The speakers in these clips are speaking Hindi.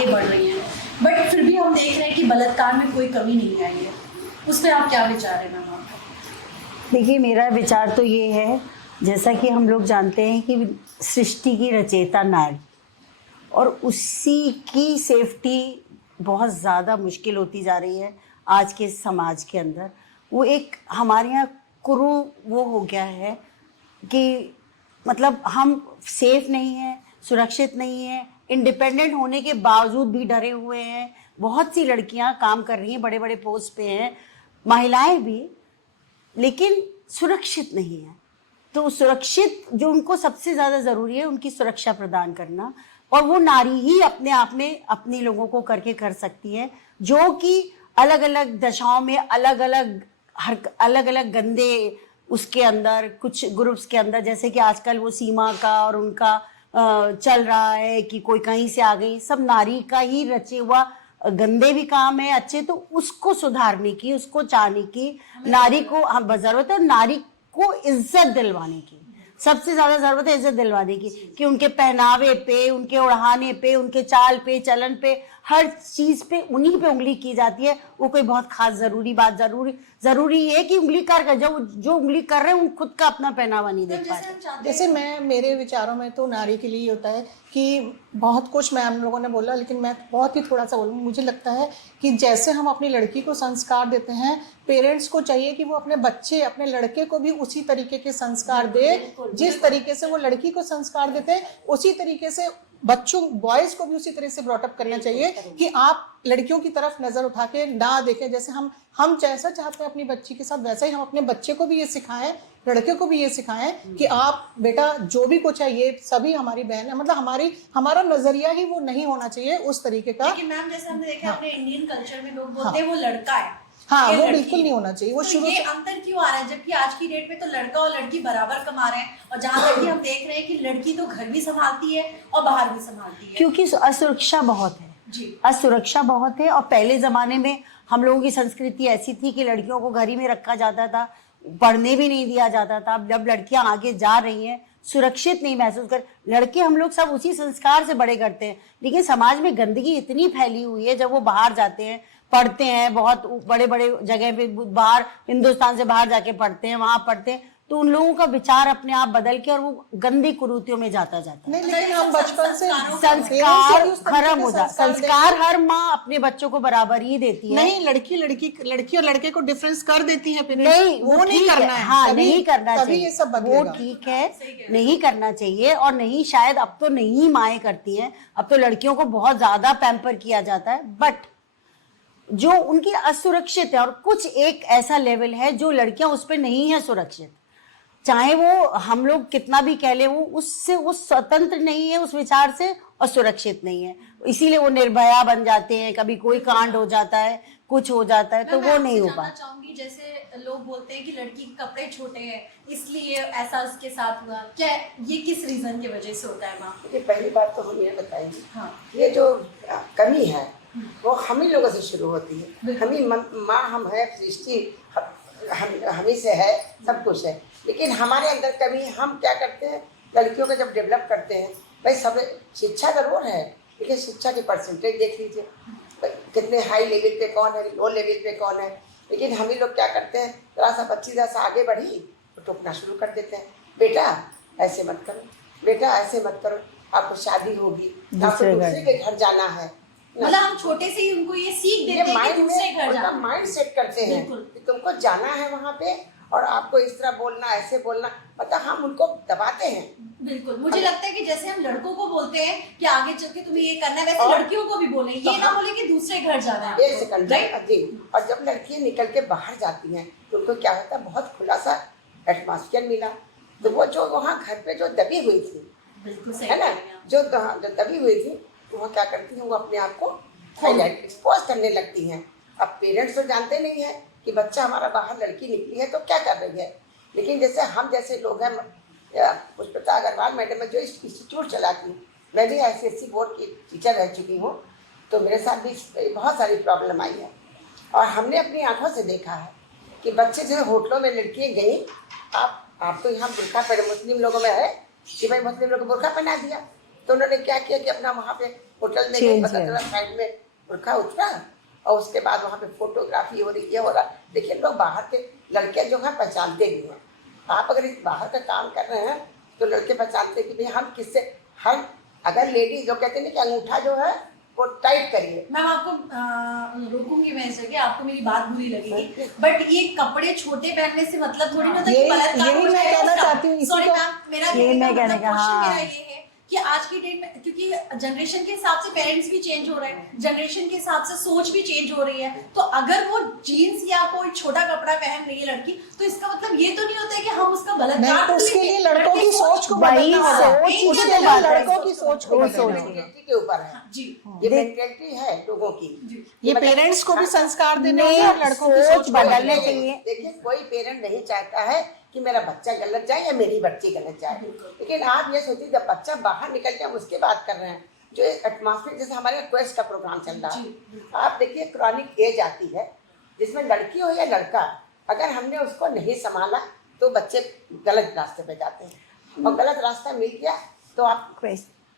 आगे बढ़ रही हैं, बट फिर भी हम देख रहे हैं कि बलात्कार में कोई कमी नहीं आई है। उस पर आप क्या विचार है मैम आपका? देखिए, मेरा विचार तो ये है, जैसा कि हम लोग जानते हैं कि सृष्टि की रचयिता नारी, और उसी की सेफ्टी बहुत ज़्यादा मुश्किल होती जा रही है आज के समाज के अंदर। वो एक हमारे यहाँ कुरु वो हो गया है कि मतलब हम सेफ नहीं हैं, सुरक्षित नहीं हैं, इंडिपेंडेंट होने के बावजूद भी डरे हुए हैं। बहुत सी लड़कियां काम कर रही हैं, बड़े बड़े पोस्ट पे हैं, महिलाएं भी, लेकिन सुरक्षित नहीं है। तो सुरक्षित जो उनको सबसे ज़्यादा ज़रूरी है, उनकी सुरक्षा प्रदान करना, और वो नारी ही अपने आप में अपने लोगों को करके कर सकती है, जो कि अलग अलग दशाओं में अलग अलग गंदे उसके अंदर कुछ ग्रुप्स के अंदर, जैसे कि आजकल वो सीमा का और उनका चल रहा है कि कोई कहीं से आ गई, सब नारी का ही रचे हुआ गंदे भी काम है, अच्छे, तो उसको सुधारने की, उसको चाहने की, नारी को हम जरूरत है, नारी को इज्जत दिलवाने की, सबसे ज्यादा जरूरत है इज्जत दिलवाने की, कि उनके पहनावे पे, उनके ओढ़ाने पे, उनके चाल पे, चलन पे, हर चीज पे उन्हीं पे उंगली की जाती है। वो कोई बहुत खास जरूरी है कि उंगली कर जो उंगली कर रहे हैं, वो खुद का अपना पहनावा नहीं देख पा रहे। जैसे मेरे विचारों में तो नारी के लिए होता है कि बहुत कुछ मैम लोगों ने बोला, लेकिन मैं बहुत ही थोड़ा सा बोलूँ। मुझे लगता है कि जैसे हम अपनी लड़की को संस्कार देते हैं, पेरेंट्स को चाहिए कि वो अपने बच्चे, अपने लड़के को भी उसी तरीके के संस्कार दे। जिस तरीके से वो लड़की को संस्कार देते हैं, उसी तरीके से बच्चों, बॉयज को भी उसी तरह से ब्रॉटअप करना चाहिए कि आप लड़कियों की तरफ नजर उठा के ना देखें। जैसे हम जैसा चाहते हैं अपनी बच्ची के साथ, वैसा ही हम अपने बच्चे को भी ये सिखाएं, लड़के को भी ये सिखाएं कि आप बेटा जो भी कुछ है, ये सभी हमारी बहन है। मतलब हमारा नजरिया ही वो नहीं होना चाहिए उस तरीके का। लेकिन मैम जैसे हमने देखा अपने इंडियन कल्चर में लोग बोलते हैं वो लड़का है, हाँ, वो बिल्कुल नहीं होना चाहिए। वो शुरू ये अंतर क्यों आ रहा है, जबकि आज की डेट में तो लड़का और लड़की बराबर कमा रहे हैं, और जहाँ तक कि हम देख रहे हैं कि लड़की तो घर भी संभालती है और बाहर भी संभालती है, क्योंकि असुरक्षा बहुत है जी, असुरक्षा बहुत है। और पहले जमाने में हम लोगों की संस्कृति ऐसी थी कि लड़कियों को घर ही में रखा जाता था, पढ़ने भी नहीं दिया जाता था। जब लड़कियां आगे जा रही हैं, सुरक्षित नहीं महसूस कर, लड़के हम लोग सब उसी संस्कार से बड़े करते हैं, लेकिन समाज में गंदगी इतनी फैली हुई है, जब वो बाहर जाते हैं, पढ़ते हैं, बहुत बड़े बड़े जगह पे बाहर, हिंदुस्तान से बाहर जाके पढ़ते हैं, वहां पढ़ते हैं, तो उन लोगों का विचार अपने आप बदल के और वो गंदी कुरीतियों में जाता है। नहीं, लेकिन हम बचपन से संस्कार खत्म हो जाता। संस्कार हर माँ अपने बच्चों को बराबर ही देती है। नहीं, लड़की और लड़के को डिफरेंस कर देती है। नहीं, वो नहीं करना है। हाँ, नहीं करना चाहिए, ये सब वो ठीक है, नहीं करना चाहिए। और नहीं, शायद अब तो नहीं माएँ करती हैं, अब तो लड़कियों को बहुत ज्यादा पैम्पर किया जाता है, बट जो उनकी असुरक्षित है, और कुछ एक ऐसा लेवल है जो लड़कियां उस पर नहीं है सुरक्षित, चाहे वो हम लोग कितना भी कह ले, वो उससे वो स्वतंत्र नहीं है, उस विचार से, और सुरक्षित नहीं है, इसीलिए वो निर्भया बन जाते हैं। कभी कोई कांड हो जाता है, कुछ हो जाता है, तो वो नहीं हो पाता। चाहूंगी, जैसे लोग बोलते हैं कि लड़की के कपड़े छोटे हैं इसलिए ऐसा उसके साथ हुआ, क्या ये किस रीजन की वजह से होता है? माँ, ये पहली बात तो हम ये बताएंगे, हाँ, ये जो कमी है वो हम ही लोगों से शुरू होती है। हम ही माँ, हम है, सृष्टि हम ही से है, सब कुछ है, लेकिन हमारे अंदर कमी। हम क्या करते हैं, लड़कियों को जब डेवलप करते हैं, भाई सब शिक्षा जरूर है, लेकिन शिक्षा की परसेंटेज देख लीजिए, कितने हाई लेवल पे कौन है, लो लेवल पे कौन है। लेकिन हम ही लोग क्या करते हैं, थोड़ा सा बच्ची जैसा आगे बढ़ी तो टोकना शुरू कर देते हैं, बेटा ऐसे मत करो, बेटा ऐसे मत करो, आपको शादी होगी, आपको दूसरे के घर जाना है। मतलब हम छोटे से ही उनको ये सीख देते हैं कि दूसरे घर जाना, माइंड सेट करते हैं कि तुमको जाना है वहाँ पे, और आपको इस तरह बोलना, ऐसे बोलना, मतलब हम उनको दबाते हैं। बिल्कुल, मुझे लगता है कि जैसे हम लड़कों को बोलते हैं कि आगे चल के तुम्हें ये करना है, वैसे लड़कियों को भी बोले, ये ना बोले कि दूसरे घर जाना है। एक सेकंड जी। और जब लड़कियां निकल के बाहर जाती हैं तो उनको क्या होता है, बहुत खुला सा एटमॉस्फेयर मिला, तो वो जो वहाँ घर पे जो दबी हुई थी, है ना, जो दबी हुई थी, तो वह क्या करती हैं, वो अपने आप को हाईलाइट, एक्सपोज करने लगती हैं। अब पेरेंट्स तो जानते नहीं है कि बच्चा हमारा बाहर, लड़की निकली है तो क्या कर रही है, लेकिन जैसे हम जैसे लोग हैं, पुष्पिता अग्रवाल मैडम जो इंस्टीट्यूट चलाती, मैं भी ICSE बोर्ड की टीचर रह चुकी हूँ, तो मेरे साथ भी बहुत सारी प्रॉब्लम आई है, और हमने अपनी आंखों से देखा है कि बच्चे जो होटलों में लड़कियाँ गई, आप तो यहाँ बुर्का पहने, मुस्लिम लोगों में है कि भाई मुस्लिम लोगों को बुर्का पहना दिया, तो उन्होंने क्या किया कि अपना वहाँ पे होटल में Change पता चला साइड में उनका उतरा और उसके बाद वहाँ पे फोटोग्राफी हो रही, ये हो रहा। देखिए लोग बाहर के लड़के जो है पहचानते भी हैं। आप अगर इस बाहर का काम कर रहे हैं तो लड़के पहचानते कि भाई हम किससे, हम अगर लेडीज जो कहते हैं कि अंगूठा जो है वो टाइट करिए। मैम आपको रोकूंगी मैं इस जगह, आपको मेरी बात बुरी लगेगी, बट ये कपड़े छोटे पहनने से मतलब थोड़ी ना था कि बलात्कार यही हो मैं जाएगा कहना उसका। चाहती हूँ, इसी सॉरी को- मैम, मेरा ये मैं कहने का, क्वेश्चन हाँ। मेरा ये है कि आज की डेट में, क्योंकि जनरेशन के हिसाब से पेरेंट्स भी चेंज हो रहे हैं, जनरेशन के हिसाब से सोच भी चेंज हो रही है, तो अगर वो जीन्स या कोई छोटा कपड़ा पहन रही है लड़की, तो इसका मतलब ये तो नहीं होता है कि हम उसका नहीं, बलात्कार तो उसके लिए लड़कों की सोच को वही बदलना होगा। सोच ही उसके तो लिए बात है। लड़कों की सोच को वो बदलना सोच होगा। मेंटेलिटी के ऊपर है, जी ये मेंटेलिटी है लोगों की। जी। ये पेरेंट्स को भी संस्कार देने होंगे और लड़कों की सोच सोच बदलने को चाहिए। देखिए कोई पेरेंट नहीं चाहता है कि मेरा बच्चा गलत जाए या मेरी बच्ची गलत जाए, लेकिन आप ये सोचिए जब बच्चा बाहर निकल के हम उसकी बात कर रहे हैं, जो एटमॉस्फेयर, जैसे हमारे क्वेस्ट का प्रोग्राम चल रहा है, आप देखिए क्रॉनिक एज आती है जिसमें लड़की हो या लड़का, अगर हमने उसको नहीं संभाला तो बच्चे गलत रास्ते पे जाते हैं, और गलत रास्ता मिल गया तो आप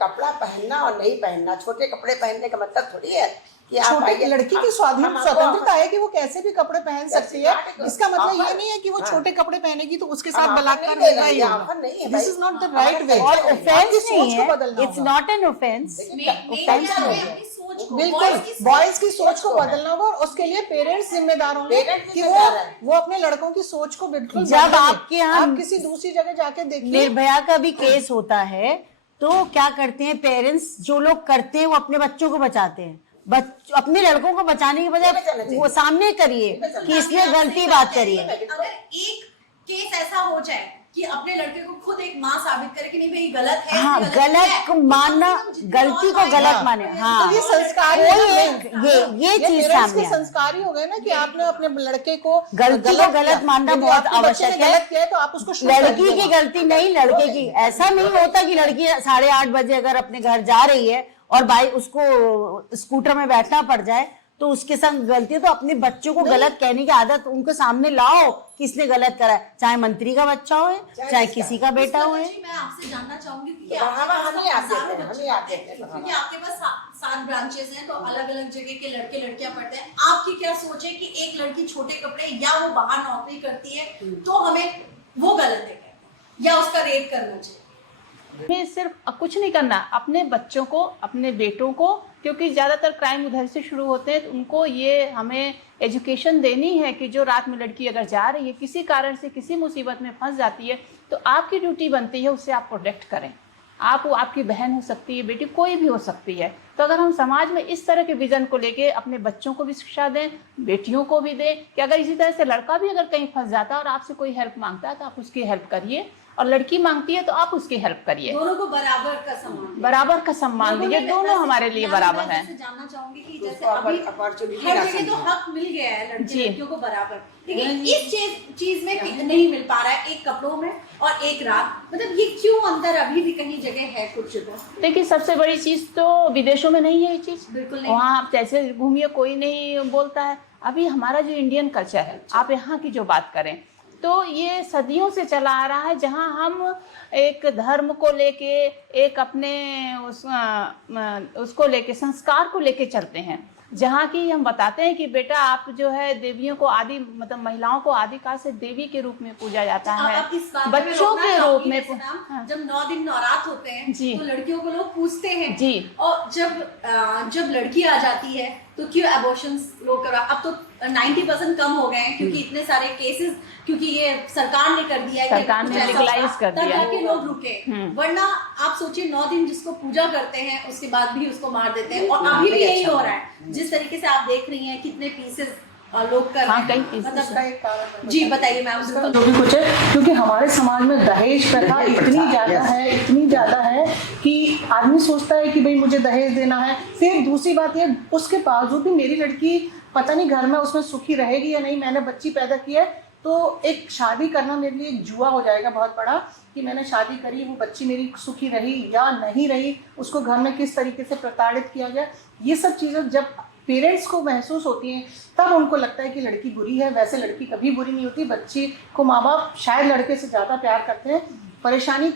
कपड़ा पहनना और नहीं पहनना, छोटे कपड़े पहनने का मतलब थोड़ी है कि आप छोटे आइए, लड़की की हम आपको- स्वतंत्रता है कि वो कैसे भी कपड़े पहन सकती है। ऑफर- इसका मतलब ये ऑफर- नहीं है कि वो हाँ। छोटे कपड़े पहनेगी तो उसके हम साथ ऑफर बलात्कार नहीं दे होगा रहे ही हैं, होगा। ऑफर नहीं है दिस भाई। इज नॉट द हमारे राइट वे। और आपकी ऑफेंस सोच नहीं को है, बदलना इट्स होगा। Not an offence. बिल्कुल, बॉयज की सोच को बदलना होगा और उसके लिए पेरेंट्स जिम्मेदार होंगे पेरेंट्स कि जिम्मेदार हैं। वो अपने लड़कों की सोच को बिल्कुल जब बदलें। आपके यहाँ आप किसी दूसरी जगह जाके देखिए, निर्भया का भी केस होता है तो क्या करते हैं पेरेंट्स, जो लोग करते हैं वो अपने बच्चों को बचाते हैं, अपने लड़कों को बचाने की नहीं बचाना बजाय चाहिए। वो सामने करिए कि इसने गलती बात करी है। अगर एक केस ऐसा हो जाए कि अपने लड़के को खुद एक माँ साबित करे कि नहीं भाई गलत है, हाँ, इससे गलत है, को मानना, तो जितने गलती और को माएं- गलत हाँ। माने, हाँ, तो ये संस्कार ही कोई है एक ना। ये चीज पेरेंट्स सामने के आ रही है। संस्कार ही हो गए ना कि आपने अपने लड़के को गलती को गलत किया। मानना यदि बहुत आपके बच्चे आवश्यक ने है। गलत किया है तो आप उसको शुरू कर लड़की की दीजिएगा। गलती नहीं, लड़के की। ऐसा नहीं होता कि लड़की 8:30 बजे अगर अपने घर जा रही है और भाई उसको स्कूटर में बैठना पड़ जाए तो उसके संग गलती है, तो अपने बच्चों को गलत कहने की आदत उनके सामने लाओ कि इसने गलत करा है, चाहे मंत्री का बच्चा हो चाहे किसी का बेटा हो। जी, मैं आपसे जानना चाहूंगी कि हाँ, आपके पास हम ही आप हजारों देते हैं, बच्चे हम ही आप पढ़ते हैं, देते हैं। क्योंकि आपके पास 7 ब्रांचेस हैं, तो अलग अलग जगह के लड़के लड़कियां पढ़ते हैं। आपकी क्या सोच है कि एक लड़की छोटे कपड़े या वो बाहर नौकरी करती है तो हमें वो गलत है या उसका रेप करना चाहिए? हमें सिर्फ कुछ नहीं करना, अपने बच्चों को, अपने बेटों को, क्योंकि ज़्यादातर क्राइम उधर से शुरू होते हैं, तो उनको ये हमें एजुकेशन देनी है कि जो रात में लड़की अगर जा रही है, किसी कारण से किसी मुसीबत में फंस जाती है, तो आपकी ड्यूटी बनती है उससे आप प्रोटेक्ट करें। आप, वो आपकी बहन हो सकती है, बेटी कोई भी हो सकती है। तो अगर हम समाज में इस तरह के विजन को लेके अपने बच्चों को भी शिक्षा दें, बेटियों को भी दें कि अगर इसी तरह से लड़का भी अगर कहीं फंस जाता है और आपसे कोई हेल्प मांगता है तो आप उसकी हेल्प करिए, और लड़की मांगती है तो आप उसकी हेल्प करिए। दोनों को बराबर का सम्मान, बराबर का सम्मान दीजिए, दोनों हमारे लिए बराबर हैं। जानना चाहूंगी कि जैसे उसको अभी अपॉर्चुनिटी हर ना जगह तो समझें। हक मिल गया है लड़के जी। लड़कियों को बराबर, लेकिन इस चीज में नहीं मिल पा रहा है, एक कपड़ों में और एक रात, मतलब ये क्यों अंतर अभी भी कहीं जगह है कुछ जगह? देखिए, सबसे बड़ी चीज़ तो विदेशों में नहीं है ये चीज़, बिल्कुल नहीं। वहाँ आप जैसे घूमिए कोई नहीं बोलता है। अभी हमारा जो इंडियन कल्चर है, आप यहाँ की जो बात करें तो ये सदियों से चला आ रहा है, जहाँ हम एक धर्म को लेके, एक अपने उसको लेके, संस्कार को लेके चलते हैं, जहाँ की हम बताते हैं कि बेटा आप जो है देवियों को आदि, मतलब महिलाओं को आदिकाल से देवी के रूप में पूजा जाता है, आप इस बात पे बच्चों रोकना के चाहूंगी रूप में। जैसे मैम, हाँ। जब 9 दिन नवरात होते हैं जी। तो लड़कियों को लोग पूछते हैं जी। और जब लड़की आ जाती है तो क्यों एबॉर्शंस लोग करा, अब तो 90% कम हो गए हैं क्योंकि इतने सारे केसेस, क्योंकि ये सरकार ने कर दिया है कि सरकार कुछ ने ऐसा legalize होगा, कर तब दिया है। जाके लोग रुके, वरना आप सोचिए 9 दिन जिसको पूजा करते हैं उसके बाद भी उसको मार देते हैं, और अभी भी यही हो रहा है। जिस तरीके से आप देख रही हैं कितने पीसेस लोग कर रहे हाँ, हैं, कई pieces इसका मतलब एक कारण जी बताइए मैम। जो भी कुछ है, क्योंकि हमारे समाज में दहेज प्रथा इतनी ज्यादा है कि आदमी सोचता है कि भाई मुझे दहेज देना है। फिर दूसरी बात ये, उसके बावजूद भी मेरी लड़की पता नहीं घर में उसमें सुखी रहेगी या नहीं, मैंने बच्ची पैदा की है तो एक शादी करना मेरे लिए एक जुआ हो जाएगा बहुत बड़ा, कि मैंने शादी करी, वो बच्ची मेरी सुखी रही या नहीं रही, उसको घर में किस तरीके से प्रताड़ित किया गया। ये सब चीज़ें जब पेरेंट्स को महसूस होती हैं तब उनको लगता है कि लड़की बुरी है। वैसे लड़की कभी बुरी नहीं होती, बच्ची को माँ बाप शायद लड़के से ज़्यादा प्यार करते हैं। परेशानी